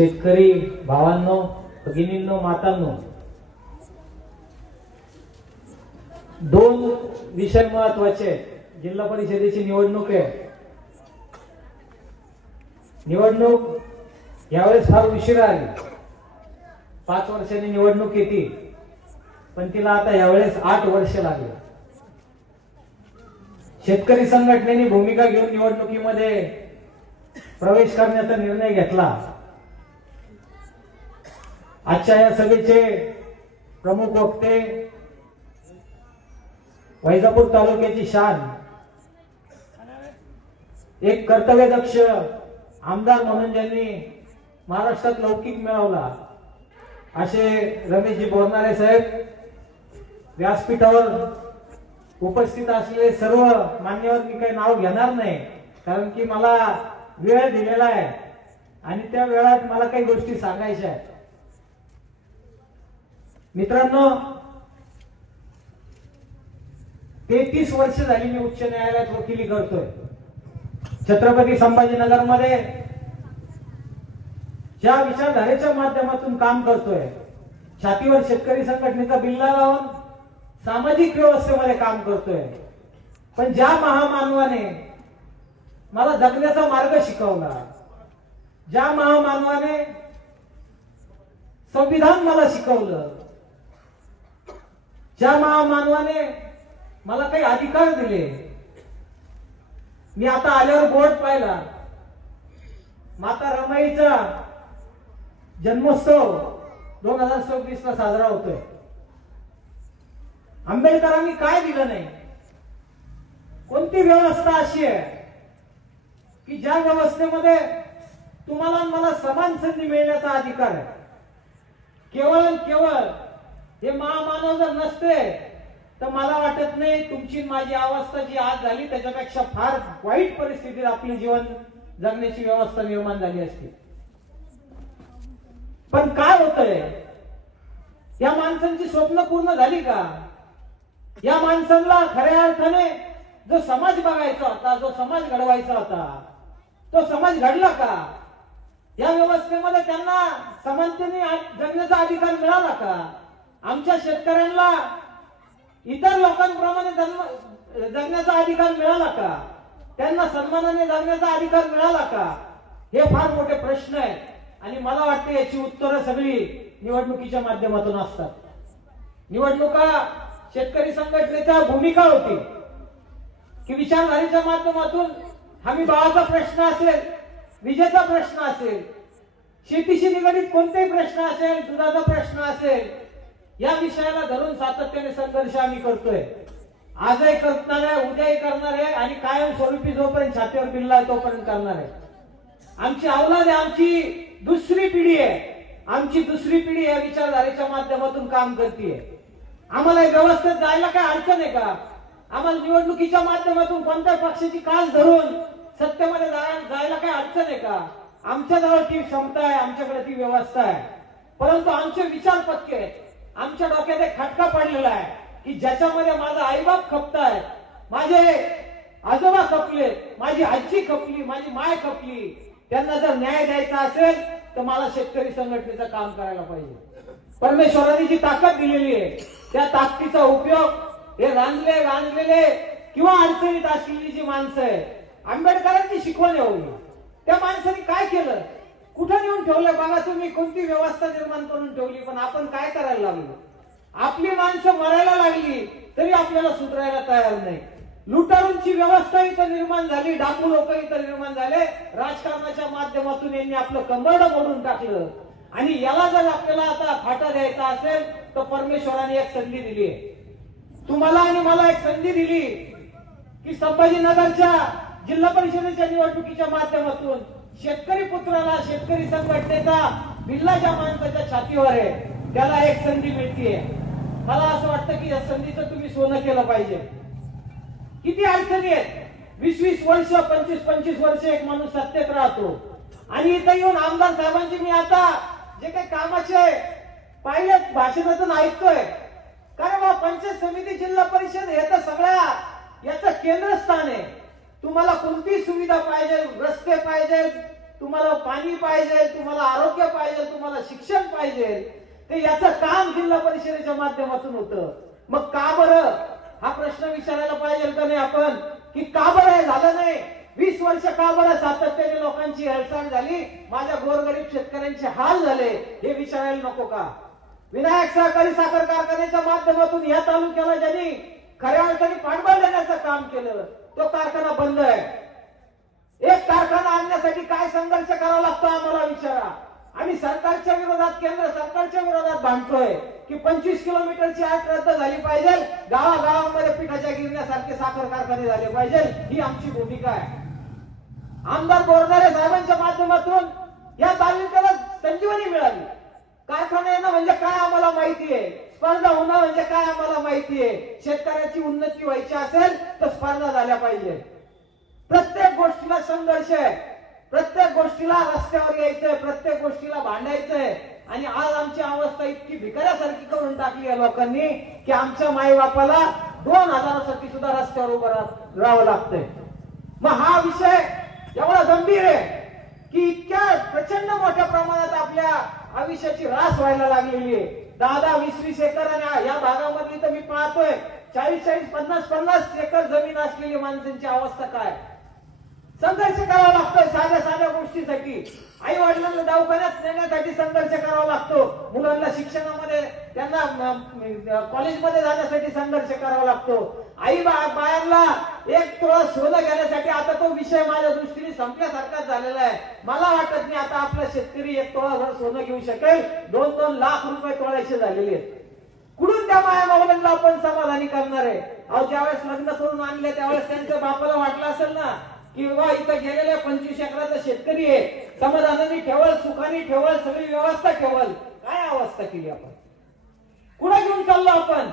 शेतकरी भावांनो, भगिनींनो, मातांनो, दोन विषय महत्वाचे आहेत. जिल्हा परिषदेची निवडणूक आहे. निवडणूक यावेळेस फार उशिरा आली. 5 वर्षांनी निवडणूक येते, पण तिला आता यावेळेस 8 वर्ष लागली. शेतकरी संघटनेने भूमिका घेऊन निवडणुकीमध्ये प्रवेश करण्याचा निर्णय घेतला. आजच्या या सभेचे प्रमुख वक्ते, वैजापूर तालुक्याची शान, एक कर्तव्यदक्ष आमदार म्हणून ज्यांनी महाराष्ट्रात लौकिक मिळवला असे रमेशजी बोरनारे साहेब, व्यासपीठावर उपस्थित असलेले सर्व मान्यवर, मी काही नाव घेणार नाही कारण की मला वेळ दिलेला आहे आणि त्या वेळात मला काही गोष्टी सांगायच्या आहेत. मित्रांनो, 33 वर्ष झाली मी उच्च न्यायालयात वकिली करतोय. छत्रपती संभाजीनगर मध्ये ज्या विचारधारेच्या माध्यमातून काम करतोय, छातीवर शेतकरी संघटनेचा बिल्ला लावून सामाजिक व्यवस्थेमध्ये काम करतोय, पण ज्या महामानवाने मला जगण्याचा मार्ग शिकवला, ज्या महामानवाने संविधान मला शिकवलं, ज्या महामानवाने मला काही अधिकार दिले. मी आता आल्यावर बोर्ड पाहिला, माता रमाईचा जन्मोत्सव 2026 ला साजरा होतोय. आंबेडकरांनी काय दिलं नाही? कोणती व्यवस्था अशी आहे की ज्या व्यवस्थेमध्ये तुम्हाला आणि मला समान संधी मिळण्याचा अधिकार आहे? केवळ केवळ हे महामानव जर नसते तर मला वाटत नाही तुमची माझी अवस्था जी आज झाली त्याच्यापेक्षा फार वाईट परिस्थितीत आपले जीवन जगण्याची व्यवस्था निर्माण झाली असती. पण काय होतंय? या माणसांची स्वप्न पूर्ण झाली का? या माणसांना खऱ्या अर्थाने जो समाज बघायचा होता, जो समाज घडवायचा होता, तो समाज घडला का? या व्यवस्थेमध्ये त्यांना समानतेने जगण्याचा अधिकार मिळाला का? आमच्या शेतकऱ्यांना इतर लोकांप्रमाणे जगण्याचा अधिकार मिळाला का? त्यांना सन्मानाने जगण्याचा अधिकार मिळाला का? हे फार मोठे प्रश्न आहेत आणि मला वाटतं याची उत्तरं सगळी निवडणुकीच्या माध्यमातून असतात. निवडणुका शेतकरी संघटनेचा भूमिका होती की विचारधारेच्या माध्यमातून हमी भावाचा प्रश्न असेल, विजेचा प्रश्न असेल, शेतीशी निगडीत कोणतेही प्रश्न असेल, दुधाचा प्रश्न असेल, या विषयाला धरून सातत्याने संघर्ष आम्ही करतोय. आजही करणार आहे, उद्याही करणार आहे आणि कायमस्वरूपी जोपर्यंत छातीवर बिल्ला आहे तोपर्यंत करणार आहे. आमची अवलाद आहे, आमची दुसरी पिढी आहे, आमची दुसरी पिढी या विचारधारेच्या माध्यमातून काम करते. आम्हाला व्यवस्थेत जायला काय अडचण आहे का? आम्हाला निवडणुकीच्या माध्यमातून कोणत्या पक्षाची कास धरून सत्तेमध्ये जायला काय अडचण आहे का? आमच्याजवळ ती क्षमता आहे, आमच्याकडे ती व्यवस्था आहे. परंतु आमचे विचार पक्के आहेत. आमच्या डोक्यात एक खटका पडलेला आहे की ज्याच्यामध्ये माझा आईबाप खपताय, माझे आजोबा खपले, माझी आजी खपली, माझी माय खपली. त्यांना जर न्याय द्यायचा असेल तर मला शेतकरी संघटनेचं काम करायला पाहिजे. परमेश्वराने जी ताकद दिलेली आहे त्या ताकदीचा उपयोग हे रांजलेले किंवा अडचणीत असलेली जी माणसं आहे, आंबेडकरांची शिकवण होईल. त्या माणसाने काय केलं, कुठं नेऊन ठेवलं बघा तुम्ही, कोणती व्यवस्था निर्माण करून ठेवली, पण आपण काय करायला लागलो? आपली माणसं मरायला लागली तरी आपल्याला सुधारायला तयार नाही. लुटारूंची व्यवस्था इथं निर्माण झाली, डाकू लोक इथं निर्माण झाले. राजकारणाच्या माध्यमातून यांनी आपलं कंबरड मोडून टाकलं आणि याला जर आपल्याला आता फाटा द्यायचा असेल तर परमेश्वराने एक संधी दिली आहे. तुम्हाला आणि मला एक संधी दिली की संभाजीनगरच्या जिल्हा परिषदेच्या निवडणुकीच्या माध्यमातून शेतकरी पुत्राला, शेतकरी संघटनेचा बिल्ला ज्या माणसाच्या छातीवर आहे त्याला एक संधी मिळतीये. मला असं वाटतं की या संधीचं तुम्ही सोनं केलं पाहिजे. किती अडचणी आहेत, 20-20 वर्ष, 25-25 वर्ष एक माणूस सत्तेत राहतो आणि इथं येऊन आमदार साहेबांची मी आता जे काही कामाचे पाहिले भाषणातून ऐकतोय, कारण पंचायत समिती, जिल्हा परिषद हे तर सगळ्या याचं केंद्रस्थान आहे. तुम्हाला कोणती सुविधा पाहिजे, रस्ते पाहिजे, तुम्हाला पाणी पाहिजे, तुम्हाला आरोग्य पाहिजे, तुम्हाला शिक्षण पाहिजे, ते याचं काम जिल्हा परिषदेच्या माध्यमातून होतं. मग का बरं हा प्रश्न विचारायला पाहिजे का नाही आपण, की का बरं हे झालं नाही? 20 वर्ष का बरं सातत्याने लोकांची हेळसांड झाली, माझ्या गोरगरीब शेतकऱ्यांचे हाल झाले, हे विचारायला नको का? विनायक सहकारी साखर कारखान्याच्या माध्यमातून या तालुक्याला ज्यांनी खऱ्या अर्थाने पाठबळ देण्याचं काम केलं, तो कारखाना बंद आहे. एक कारखाना आणण्यासाठी काय संघर्ष करावा लागतो आम्हाला विचारा. आम्ही सरकारच्या विरोधात, केंद्र सरकारच्या विरोधात भांडतोय की 25 किलोमीटरची आट रद्द झाली पाहिजे, गावागावांमध्ये पिठाच्या गिरण्यासारखे साखर कारखाने झाले पाहिजे, ही आमची भूमिका आहे. आमदार बोरनारे साहेबांच्या माध्यमातून या तालुक्याला संजीवनी मिळाली. कारखाना येणं म्हणजे काय आम्हाला माहिती आहे, स्पर्धा होणं म्हणजे काय आम्हाला माहिती आहे. शेतकऱ्याची उन्नती व्हायची असेल तर स्पर्धा झाल्या पाहिजे. प्रत्येक गोष्टीला संघर्ष आहे, प्रत्येक गोष्टीला रस्त्यावर यायचंय, प्रत्येक गोष्टीला भांडायचंय. आणि आज आमची अवस्था इतकी भिकाऱ्यासारखी करून टाकली आहे लोकांनी की आमच्या माईबापाला 2000साठी सुद्धा रस्त्यावर उभं राहावं लागतंय. मग हा विषय एवढा गंभीर आहे की इतक्या प्रचंड मोठ्या प्रमाणात आपल्या आयुष्याची रास व्हायला लागलेली आहे. 10-10, 20-20 एकर आणि या भागामधली तर मी पाहतोय 40-40, 50-50 एकर जमीन असलेली माणसांची अवस्था काय. संघर्ष करावा लागतोय साध्या साध्या गोष्टीसाठी. आई वडिलांना दवाखान्यात नेण्यासाठी संघर्ष करावा लागतो, मुलांना शिक्षणामध्ये, त्यांना कॉलेजमध्ये जाण्यासाठी संघर्ष करावा लागतो. आई बायांना 1 तोळा सोनं घेण्यासाठी आता तो विषय माझ्या दृष्टीने संपल्यासारखाच झालेला आहे. मला वाटत नाही आता आपला शेतकरी 1 तोळा सोनं घेऊ शकेल. 2-2 लाख रुपये तोळ्याचे झालेले आहेत. कुठून त्या माया मावल्यांना आपण समाधानी करणार आहे? अहो, ज्यावेळेस लग्न करून आणले त्यावेळेस त्यांच्या बापाला वाटलं असेल ना की बाबा इथं गेलेल्या 25 एकराचा शेतकरी आहे, समाधानाने ठेवल, सुखाने ठेवल, सगळी व्यवस्था ठेवल. काय अवस्था केली आपण? कुठं घेऊन चाललो आपण?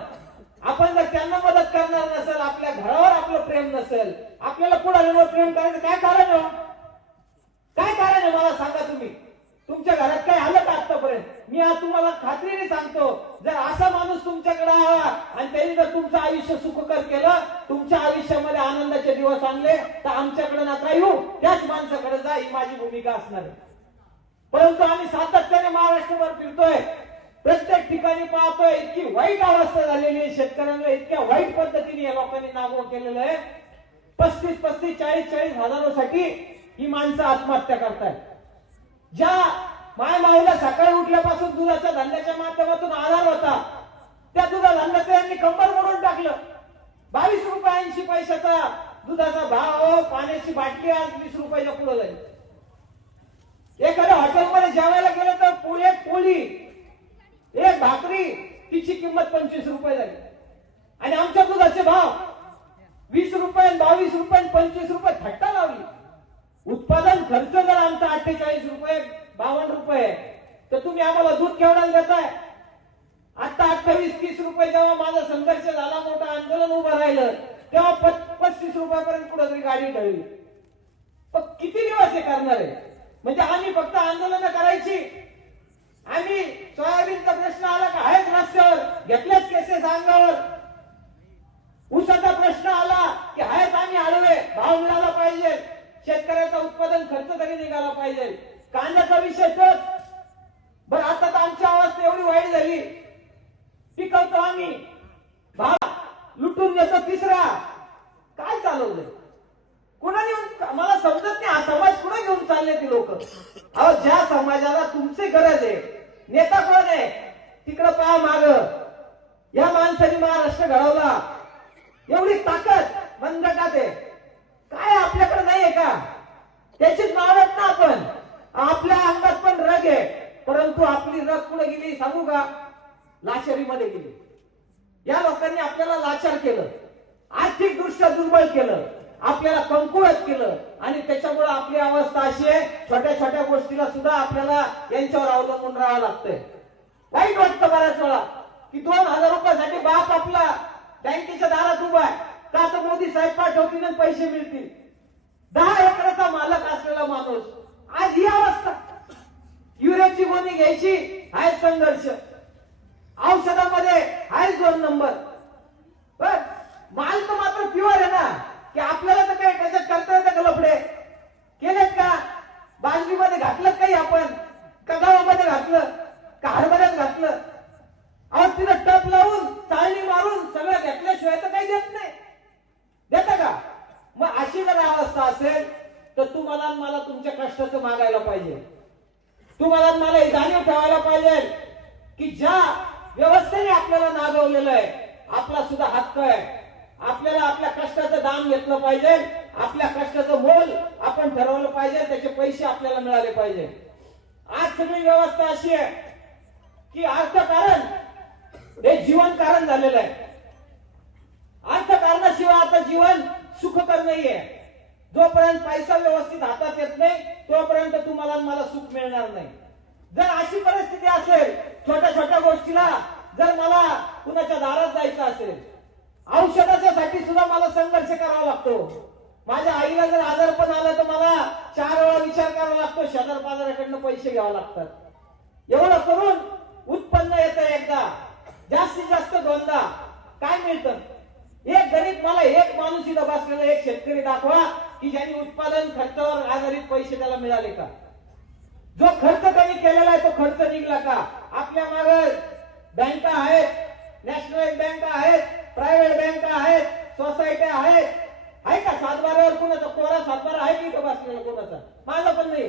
आपण जर त्यांना मदत करणार नसेल, आपल्या घरावर आपलं प्रेम नसेल, आपल्याला पुढे प्रेम करायचं काय कारण आहे? काय कारण आहे मला सांगा तुम्ही. तुमच्या घरात काय आलं का आतापर्यंत? मी आज तुम्हाला खात्रीने सांगतो, जर असा माणूस तुमच्याकडे आला आणि त्यांनी जर तुमचं आयुष्य सुखकर केलं, तुमच्या आयुष्यामध्ये आनंदाचे दिवस आणले, तर आमच्याकडे नका येऊ, त्याच माणसाकडे जा, ही माझी भूमिका असणार आहे. परंतु आम्ही सातत्याने महाराष्ट्रभर फिरतोय, प्रत्येक ठिकाणी पाहतोय इतकी वाईट अवस्था झालेली आहे. शेतकऱ्यांना इतक्या वाईट पद्धतीने या लोकांनी नागोड केलेलं आहे. 35-35, 40-40 हजारासाठी ही माणसं आत्महत्या करतायत. ज्या माय माऊला सकाळी उठल्यापासून दुधाच्या धंद्याच्या माध्यमातून आधार होता, त्या दुधा धंद्याचं यांनी कंबर मोडून टाकलं. 22 रुपये 80 पैशाचा दुधाचा भाव, पाण्याची बाटली आज 20 रुपयाच्या पुढे झाली. एखाद्या हॉटेलमध्ये जेवायला गेलं तर एक पोळी, एक भाकरी, तिची किंमत 25 रुपये झाली. आणि आमच्या दुधाचे भाव 20 रुपये, 22 रुपये, 25 रुपये थट्टा लावली. उत्पादन खर्च जर आमचा 48 रुपये, 52 रुपये, तर तुम्ही आम्हाला दूध केवढ्याला देताय? आता 28-30 रुपये जेव्हा माझा संघर्ष झाला, मोठं आंदोलन उभं राहिलं, तेव्हा 35 रुपयापर्यंत कुठेतरी गाडी ढळली. पण किती दिवस हे करणार आहे? म्हणजे आम्ही फक्त आंदोलन करायची, आम्ही सोयाबीनचा प्रश्न आला का आहेच रस्त्यावर, घेतल्याच केसेस अंगावर. ऊसाचा प्रश्न आला की आहेत आम्ही आडवे, भाव मिळाला पाहिजे, शेतकऱ्याचा उत्पादन खर्च तरी निघाला पाहिजे. कांद्याचा विषय तोच. बरं, आता तर आमची अवस्था एवढी वाईट झाली, पिकवतो आम्ही, भाव लुटून देतो तिसरा. काय चालवलंय? कुणाने? मला समजत नाही हा समाज कुणा घेऊन चालले ती लोक. अहो, ज्या समाजाला तुमची गरज आहे, नेता कोण आहे तिकडं पहा माग. या माणसाने महाराष्ट्र घडवला, एवढी ताकद मनगटात आहे. काय आपल्याकडे नाहीये का? त्याचीच मारत ना आपण. आपल्या अंगात पण रग आहे, परंतु आपली रग कुठे गेली सांगू का? लाचारीमध्ये गेली. या लोकांनी आपल्याला लाचार केलं, आर्थिक दृष्ट्या दुर्बल केलं, आपल्याला कमकुवत केलं. आणि त्याच्यामुळे आपली अवस्था अशी आहे, छोट्या छोट्या गोष्टीला सुद्धा आपल्याला यांच्यावर अवलंबून राहावं लागतंय. वाईट वाटतं बऱ्याच वेळा की 2000 रुपयासाठी बाप आपला बँकेच्या दारात उभा आहे का, तर मोदी साहेब पाठवतील आणि पैसे मिळतील. 10 एकराचा मालक असलेला माणूस आज ही अवस्था. युरियाची गोणी घ्यायची हाय संघर्ष, औषधामध्ये हाय 2 नंबर. पण माल तर मात्र प्युअर आहे ना, की आपल्याला तर काय त्याच्यात करता येतं का? लफडे केलेत का? बाजरीमध्ये पण का गव्हामध्ये घातलं का हरभऱ्यात घातलं? अहो तिथं टप लावून चाळणी मारून सगळं घेतल्याशिवाय तर काही देत नाही. देता का? मग अशी जर अवस्था असेल तर तुम्हाला आणि मला तुमच्या कष्टाचं मागायला पाहिजे. तुम्हाला आणि मला हे जाणीव ठेवायला पाहिजे की ज्या व्यवस्थेने आपल्याला नागवलेलं आहे आपला सुद्धा हक्क आहे. आपल्याला आपल्या कष्टाचं दाम घेतलं पाहिजे. आपल्या कष्टाचं मोल आपण ठरवलं पाहिजे. त्याचे पैसे आपल्याला मिळाले पाहिजे. आज सगळी व्यवस्था अशी आहे की अर्थकारण हे जीवन कारण झालेलं आहे. अर्थकारणाशिवाय आता जीवन सुखकर नाहीये. जोपर्यंत पैसा व्यवस्थित हातात येत नाही तोपर्यंत तुम्हाला मला सुख मिळणार नाही. जर अशी परिस्थिती असेल छोट्या छोट्या गोष्टीला जर मला कुणाच्या दारात जायचं असेल औषधासाठी सुद्धा मला संघर्ष करावा लागतो. माझ्या आईला जर आजारपण आलं तर मला 4 वेळा विचार करावा लागतो. शेजार बाजाराकडनं पैसे घ्यावे लागतात. एवढं करून उत्पन्न येतं एकदा जास्तीत जास्त 2दा. काय मिळतं? एक गरीब मला एक माणूस इथं बसलेला एक शेतकरी दाखवा की ज्यांनी उत्पादन खर्चावर आधारित पैसे त्याला मिळाले का? जो खर्च त्यांनी केलेला आहे तो खर्च निघला का? आपल्या मागे बँका आहेत, नॅशनलाइज बँका आहेत, प्रायव्हेट बँका आहेत, सोसायट्या आहेत. आहे का सातबाऱ्यावर कोणाचा कोरा सातबारा आहे की इथं बसलेला कोणाचा? माझा पण नाही.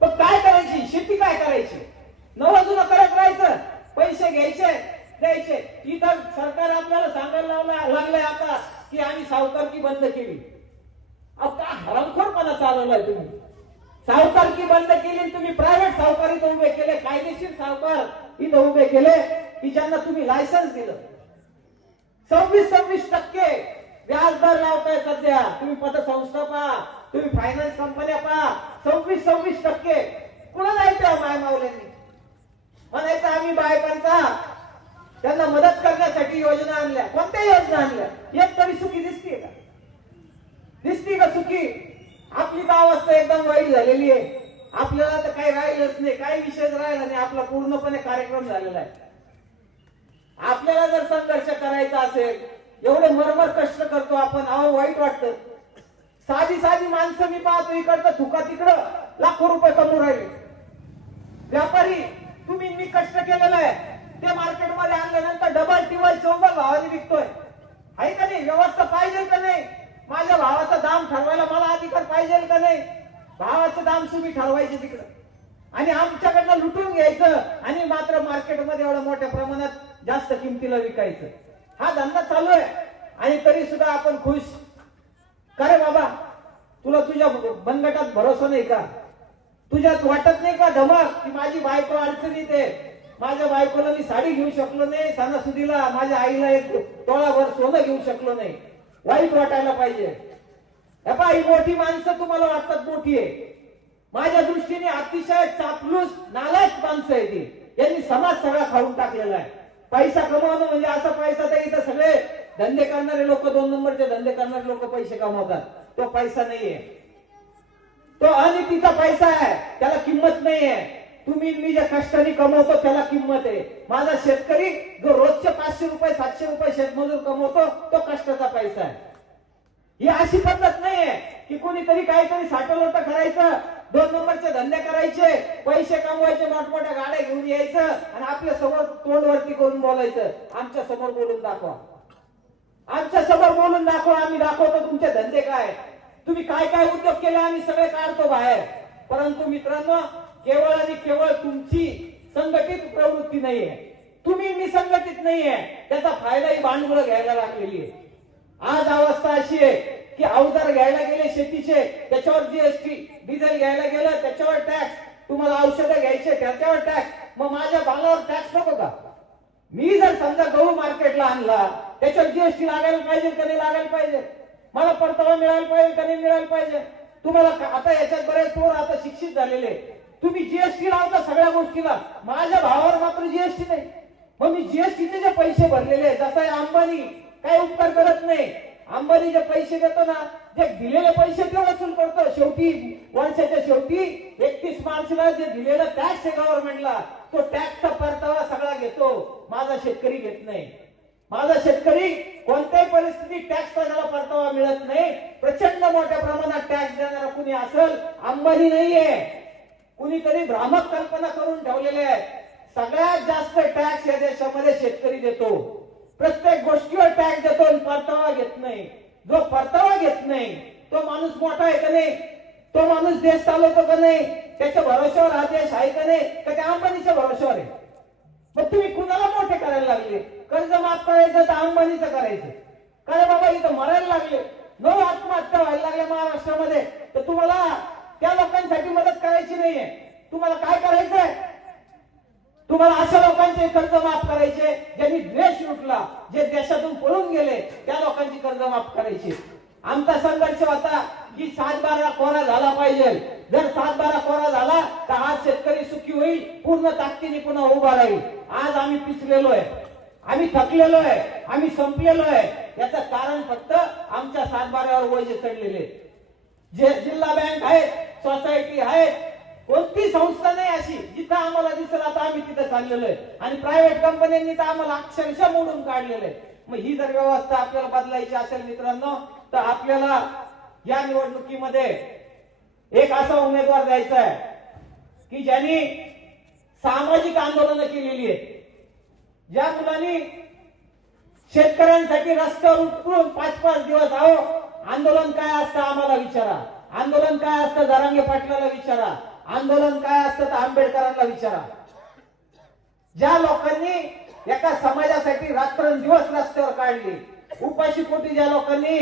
पण काय करायची? शेती काय करायची? नवं जुनं करत राहायचं. पैसे घ्यायचे द्यायचे. इथं सरकार आपल्याला सांगायला लागलंय आता की आम्ही सावकारकी बंद केली. अहो काय हरामखोरपणा चालवलाय तुम्ही. सावकारकी बंद केली तुम्ही प्रायव्हेट सावकार इथं उभे केले. कायदेशीर सावकार इथं उभे केले की ज्यांना तुम्ही लायसन्स दिलं. 26% व्याजदर लावताय सध्या. तुम्ही पतसंस्था पहा, तुम्ही फायनान्स कंपन्या पहा. 26% कुणा जायचं? माय मावल्यांनी म्हणायचं आम्ही बायकांचा त्यांना मदत करण्यासाठी योजना आणल्या. कोणत्या योजना आणल्या? एक तरी सुखी दिसते का? दिसती का सुखी? आपली तर अवस्था एकदम वाईट झालेली आहे. आपल्याला तर काही राहिलंच नाही. काही विषयच राहिला नाही. आपला पूर्णपणे कार्यक्रम झालेला आहे. आपल्याला जर संघर्ष करायचा असेल एवढे मरमर कष्ट करतो आपण. अहो वाईट वाटतं. साधी माणसं मी पाहतो इकडचं थुका तिकडं लाखो रुपये कमवून राहिले. व्यापारी तुम्ही मी कष्ट केलेलं आहे ते मार्केटमध्ये आणल्यानंतर डबल टिबल 14 भावाने विकतोय. आहे का नाही? व्यवस्था पाहिजे का नाही? माझ्या भावाचा दाम ठरवायला मला अधिकार पाहिजे का नाही? भावाचं दाम तुम्ही ठरवायचे तिकडं आणि आमच्याकडनं लुटून घ्यायचं आणि मात्र मार्केटमध्ये एवढ्या मोठ्या प्रमाणात जास्त किमतीला विकायचं. हा धंदा चालू आहे आणि तरी सुद्धा आपण खुश. का रे बाबा तुला तुझ्या बनगटात भरोसा नाही का? तुझ्यात वाटत नाही का धमक की माझी बायको अडचणीत आहे. माझ्या बायकोला मी साडी घेऊ शकलो नाही सणासुदीला. माझ्या आईला एक तोळाभर सोनं घेऊ शकलो नाही. वाईट वाटायला पाहिजे. ही मोठी माणसं तुम्हाला वाटतात मोठी आहे. माझ्या दृष्टीने अतिशय चापलूस नालायक माणसं आहे ती. यांनी समाज सगळा खाऊन टाकलेला आहे. पैसा कमवणं म्हणजे असा पैसा तर इथं सगळे धंदे करणारे लोक 2 नंबरचे धंदे करणारे लोक पैसे कमवतात. तो पैसा नाहीये. तो अनितीचा पैसा आहे. त्याला किंमत नाहीये. तुम्ही मी ज्या कष्टाने कमवतो त्याला किंमत आहे. माझा शेतकरी जो रोजचे 500 रुपये 700 रुपये शेतमजूर कमवतो तो कष्टाचा पैसा आहे. ही अशी पद्धत नाहीये की कोणीतरी काहीतरी साठवलोट करायचं 2 नंबरचे धंदे करायचे पैसे कमवायचे मोठमोठ्या गाड्या घेऊन यायचं आणि आपल्या समोर तोंडवरती करून बोलायचं आमच्या समोर बोलून दाखवा. आमच्या समोर बोलून दाखवा. आम्ही दाखवतो तुमचे धंदे काय. तुम्ही काय काय उद्योग केले आम्ही सगळे काढतो बाहेर. परंतु मित्रांनो केवळ आणि केवळ तुमची संघटित प्रवृत्ती नाहीये. तुम्ही मी संघटित नाहीये. त्याचा फायदा ही भांडवल घ्यायला लागलेली आहे. आज अवस्था अशी आहे की अवजार घ्यायला गेले शेतीचे त्याच्यावर जीएसटी, डिझेल घ्यायला गेलं त्याच्यावर टॅक्स, तुम्हाला औषधं घ्यायचे त्याच्यावर टॅक्स. मग माझ्या बालावर टॅक्स नको का? मी जर समजा गहू मार्केटला आणला त्याच्यावर जीएसटी लागायला पाहिजे का नाही लागायला पाहिजे? मला परतावा मिळायला पाहिजे का नाही मिळायला पाहिजे? तुम्हाला आता याच्यात बरेच पोर आता शिक्षित झालेले. तुम्ही जीएसटी लावता सगळ्या गोष्टीला. माझ्या भावावर मात्र जीएसटी नाही. मग मी जीएसटीचे जे पैसे भरलेले जसं अंबानी काही उपकार करत नाही. अंबानी जे पैसे देतो ना जे दिलेले पैसे ते वसूल करतो. शेवटी वर्षाच्या शेवटी 31 मार्चला जे दिलेला टॅक्स आहे गव्हर्नमेंटला तो टॅक्सचा परतावा सगळा घेतो. माझा शेतकरी घेत नाही. माझा शेतकरी कोणत्याही परिस्थितीत टॅक्स त्याला परतावा मिळत नाही. प्रचंड मोठ्या प्रमाणात टॅक्स देणारा कुणी असेल अंबानी नाहीये. कुणीतरी भ्रामक कल्पना करून ठेवलेले आहे. सगळ्यात जास्त टॅक्स या देशामध्ये शेतकरी देतो. प्रत्येक गोष्टीवर टॅक्स देतो आणि परतावा घेत नाही. जो परतावा घेत नाही तो माणूस मोठा आहे का नाही? तो माणूस देश चालवतो का नाही? त्याच्या भरोश्यावर हा देश आहे का नाही? का त्या अंबानीच्या भरोश्यावर आहे? मग तुम्ही कुणाला मोठे करायला लागले? कर्ज माफ करायचं तर अंबानीचं करायचं. काय बाबा इथं मरायला लागले, 9 आत्महत्या व्हायला लागल्या महाराष्ट्रामध्ये, तर तुम्हाला त्या लोकांसाठी मदत करायची नाहीये. तुम्हाला काय करायचंय? तुम्हाला अशा लोकांचे कर्ज माफ करायचे ज्यांनी द्वेष लुटला, जे देशातून पळून गेले, त्या लोकांची कर्ज माफ करायची. आमचा संघर्ष होता की 7/12 कोरा झाला पाहिजे. जर 7/12 कोरा झाला तर आज शेतकरी सुखी होईल, पूर्ण ताकदीने पुन्हा उभा राहील. आज आम्ही पिचलेलो आहे, आम्ही थकलेलो आहे, आम्ही संपलेलो आहे. याचं कारण फक्त आमच्या 7/12वर वैजे चढलेले. जे जिल्हा बँक आहेत, सोसायटी आहेत, कोणती संस्था नाही अशी जिथं आम्हाला दिसेल आता आम्ही तिथं चाललेलो आहे. आणि प्रायव्हेट कंपन्यांनी तर आम्हाला अक्षरशः मोडून काढलेलं आहे. मग ही जर व्यवस्था आपल्याला बदलायची असेल मित्रांनो, तर आपल्याला या निवडणुकीमध्ये एक असा उमेदवार द्यायचा आहे की ज्यांनी सामाजिक आंदोलनं केलेली आहेत. ज्या मुलांनी शेतकऱ्यांसाठी रस्त्यावर उतरून 5-5 दिवस आहो, आंदोलन काय असतं आम्हाला विचारा, आंदोलन काय असतं जरांगे पाटलाला विचारा, आंदोलन काय असतं तर आंबेडकरांना विचारा. ज्या लोकांनी एका समाजासाठी रात्रंदिवस रस्त्यावर काढली, उपाशी पोटी ज्या लोकांनी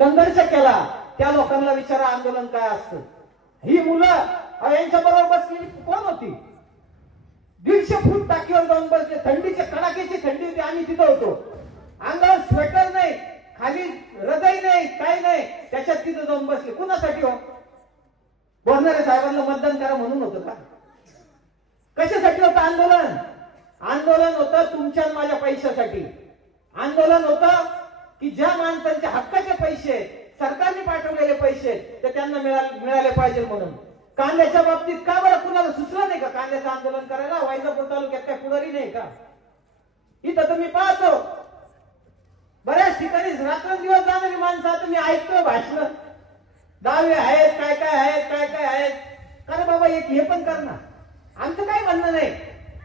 संघर्ष केला, त्या लोकांना विचारा आंदोलन काय असतं. ही मुलं यांच्या बरोबर बसलेली कोण होती? 150 फूट टाकीवर जाऊन बसले. थंडीच्या कडाक्याची थंडी होती, आम्ही तिथं होतो. अंगावर स्वेटर नाही, खाली हृदय नाही, काय नाही, त्याच्यात तिथं जाऊन बसले. कुणासाठी हो? बोलणारे साहेबांना मतदान करा म्हणून होतं का? कशासाठी होतं आंदोलन? आंदोलन होतं तुमच्या माझ्या पैशासाठी. आंदोलन होतं की ज्या माणसांच्या हक्काचे पैसे, सरकारने पाठवलेले पैसे, ते त्यांना मिळाले पाहिजे म्हणून. कांद्याच्या बाबतीत का बरं कुणाला सुचलं नाही का कांद्याचं आंदोलन करायला? वैजापूर तालुक्यात काय पुढारी नाही का? इथं तर मी पाहतो बऱ्याच ठिकाणी रात्रंदिवस जाणारी माणसं. आता मी ऐकतोय भाषण, दावे आहेत, काय काय आहेत, काय काय आहेत. कारण बाबा एक हे पण कर ना. आमचं काय म्हणणं नाही,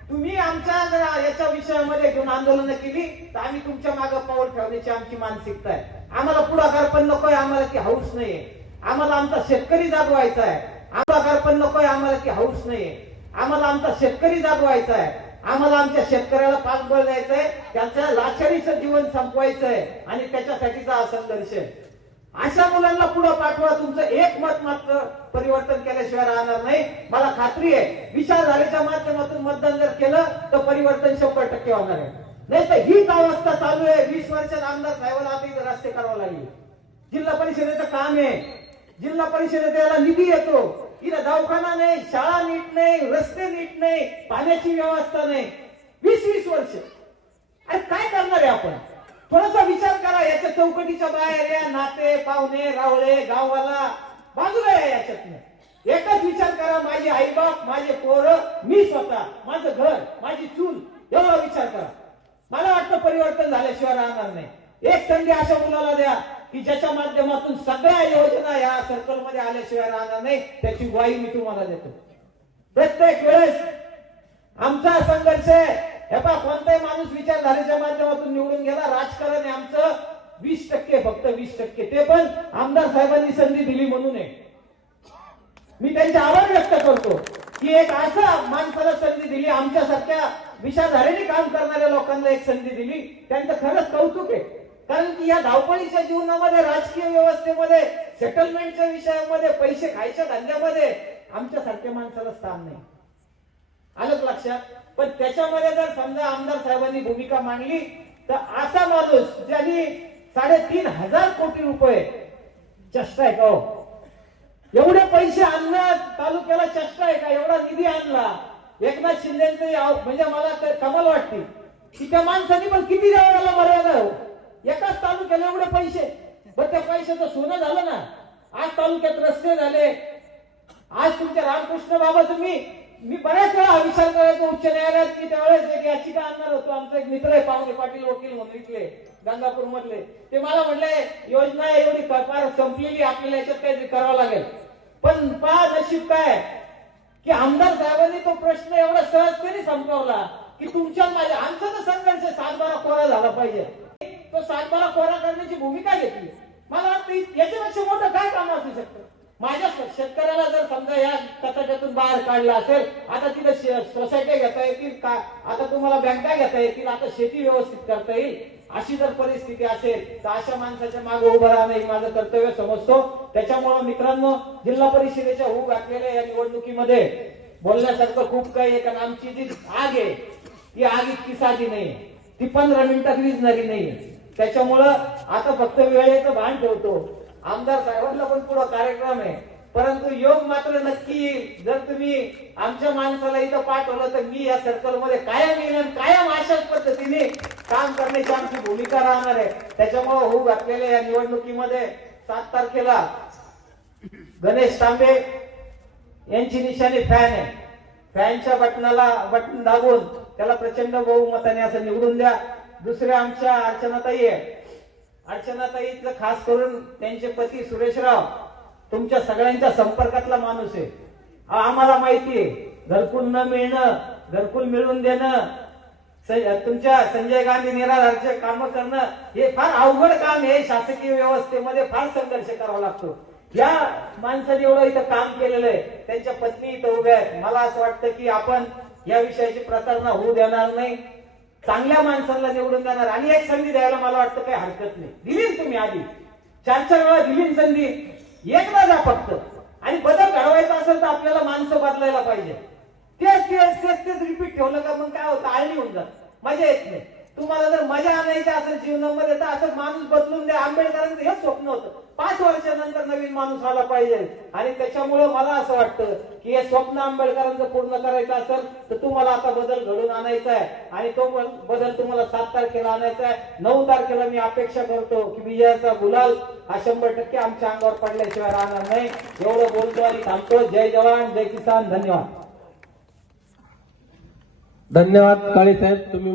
तुम्ही आमच्या जर याच्या विषयामध्ये घेऊन आंदोलनं केली तर आम्ही तुमच्या मागे पाऊल ठेवण्याची आमची मानसिकता आहे. आम्हाला पुढाकार पण नकोय, आम्हाला ती हौस नाहीये. आम्हाला आमचा शेतकरी जागवायचा आहे. पुढाकार पण नकोय, आम्हाला ती हौस नाहीये. आम्हाला आमचा शेतकरी जागवायचा आहे. आम्हाला आमच्या शेतकऱ्याला पाठबळ द्यायचंय, त्यांच्या लाचारीचं जीवन संपवायचंय आणि त्याच्यासाठीचा हा संघर्ष आहे. अशा मुलांना पुढे पाठवा. तुमचं एक मत मात्र परिवर्तन केल्याशिवाय राहणार नाही. मला खात्री आहे विचारधारेच्या माध्यमातून मतदान जर केलं तर परिवर्तन 100% होणार आहे. नाही तर हीच अवस्था चालू आहे. 20 वर्षात आमदार साहेबांना आता इथे रस्ते करावे लागले. जिल्हा परिषदेचं काम आहे, जिल्हा परिषदेचा याला निधी येतो, इथं दवाखाना नाही, शाळा नीट नाही, रस्ते नीट नाही, पाण्याची व्यवस्था नाही. 20-20 वर्ष अरे काय करणार आहे आपण? थोडासा विचार करा. याच्या चौकटीच्या बाहेर या नाते, पाहुणे, रावळे, गाववाला बाजूला आहे. याच्यातनं एकच विचार करा, माझी आईबाप, माझे पोरं, मी स्वतः, माझं घर, माझी चूल, एवढा विचार करा. मला वाटतं परिवर्तन झाल्याशिवाय राहणार नाही. एक संधी अशा मुलाला द्या की ज्याच्या माध्यमातून सगळ्या योजना या सर्कलमध्ये आल्याशिवाय राहणार नाही. त्याची ग्वाही मी तुम्हाला देतो. प्रत्येक वेळेस आमचा संघर्ष आहे. हे पहा, कोणताही माणूस विचारधारेच्या माध्यमातून निवडून गेला. राजकारण आहे आमचं 20%, फक्त 20%. ते पण आमदार साहेबांनी संधी दिली म्हणून आहे. मी त्यांचे आभार व्यक्त करतो की एक अशा माणसाला संधी दिली, आमच्यासारख्या विचारधारेने काम करणाऱ्या लोकांना एक संधी दिली. त्यांचं खरंच कौतुक आहे. कारण की या धावपळीच्या जीवनामध्ये, राजकीय व्यवस्थेमध्ये, सेटलमेंटच्या विषयामध्ये, पैसे खायच्या धंद्यामध्ये आमच्यासारख्या माणसाला स्थान नाही. आलं लक्षात? पण त्याच्यामध्ये जर समजा आमदार साहेबांनी भूमिका मांडली तर असा माणूस ज्यांनी 3,500 कोटी रुपये, चष्टा आहे का हो? एवढे पैसे आणणं तालुक्याला चष्टा आहे का? एवढा निधी आणला एकनाथ शिंदेचं, म्हणजे मला कमाल वाटते की त्या माणसांनी पण किती द्यावाला मर्यादा हो. एकाच तालुक्याला एवढे पैसे, पण त्या पैशाचं सोनं झालं ना. आज तालुक्यात रस्ते झाले. आज तुमच्या रामकृष्ण बाबा तुम्ही मी बऱ्याच वेळा हा विचार करायचो उच्च न्यायालयात मी त्यावेळेस एक याचिका आणणार होतो. आमचा एक मित्र आहे पाहुणे पाटील वकील म्हणून इथले गंगापूर मधले, ते मला म्हटले योजना एवढी फार संपलेली, आपल्याला याच्यात काहीतरी करावं लागेल. पण पहा नशीब काय की आमदार साहेबांनी तो प्रश्न एवढा सहजतेने संपवला की तुमच्या माझ्या आमचा तर संघर्ष 7-12 कोरा झाला पाहिजे. तो 7-12 कोरा करण्याची भूमिका घेतली. मला वाटतं याच्यापेक्षा मोठं काय काम असू शकतं. माझ्या शेतकऱ्याला जर समजा या कचाट्यातून बाहेर काढला असेल, आता तिथे सोसायट्या घेता येतील का, आता तुम्हाला बँका घेता येतील, आता शेती व्यवस्थित करता येईल, अशी जर परिस्थिती असेल तर अशा माणसाच्या मागे उभं राहणं हे माझं कर्तव्य समजतो. त्याच्यामुळे मित्रांनो, जिल्हा परिषदेच्या होऊ घातलेल्या या निवडणुकीमध्ये बोलण्यासारखं खूप काही आहे. कारण आमची जी आग आहे ती आग इतकी साधी नाही, ती 15 मिनिटात विझणारी नाही. त्याच्यामुळं आता फक्त वेळेचं भान ठेवतो. आमदार साहेबांना पण पुढे कार्यक्रम आहे, परंतु योग मात्र नक्की जर तुम्ही आमच्या माणसाला इथं पाठवलं तर मी या सर्कलमध्ये कायम येईन, कायम अशाच पद्धतीने काम करण्याची आमची भूमिका राहणार आहे. त्याच्यामुळे होऊ घातलेल्या या निवडणुकीमध्ये 7 तारखेला गणेश तांबे यांची निशाणी फॅन आहे. फॅनच्या बटन दाबून त्याला प्रचंड बहुमताने असं निवडून द्या. दुसऱ्या आमच्या अर्चनाताई आहे. अर्चनाताईचं खास करून त्यांचे पती सुरेशराव तुमच्या सगळ्यांच्या संपर्कातला माणूस आहे. आम्हाला माहिती आहे घरकुल न मिळणं, घरकुल मिळवून देणं, तुमच्या संजय गांधी निराधारचे काम करणं हे फार अवघड काम आहे. शासकीय व्यवस्थेमध्ये फार संघर्ष करावा लागतो. या माणसाने एवढं इथं काम केलेलं आहे, त्यांच्या पत्नी इथं उभ्या आहेत. मला असं वाटतं की आपण या विषयाची प्रतारणा होऊ देणार नाही, चांगल्या माणसांना निवडून देणार आणि एक संधी द्यायला मला वाटतं काही हरकत नाही. दिली तुम्ही आधी 4-4 वेळा दिली संधी, एक ना जा फक्त. आणि बदल घडवायचा असेल तर आपल्याला माणसं बदलायला पाहिजे. तेच रिपीट ठेवलं का मग काय होतं, आळणी होऊन जात, मजा येत नाही. तुम्हाला जर मजा आणायची असेल जीवनामध्ये तर असं माणूस बदलून द्या. आंबेडकरांचं हेच स्वप्न होतं, 5 वर्षानंतर नवीन माणूस आला पाहिजे. आणि त्याच्यामुळे मला असं वाटतं की हे स्वप्न आंबेडकरांचं पूर्ण करायचं असेल तर तुम्हाला आता बदल घडून आणायचा आहे. आणि तो बदल तुम्हाला 7 तारखेला आणायचा आहे. 9 तारखेला मी अपेक्षा करतो की विजयाचा गुलाल हा 100% आमच्या अंगावर पडल्याशिवाय राहणार नाही. एवढं बोलतो आणि थांबतो. जय जवान जय किसान. धन्यवाद. धन्यवाद काळे साहेब. तुम्ही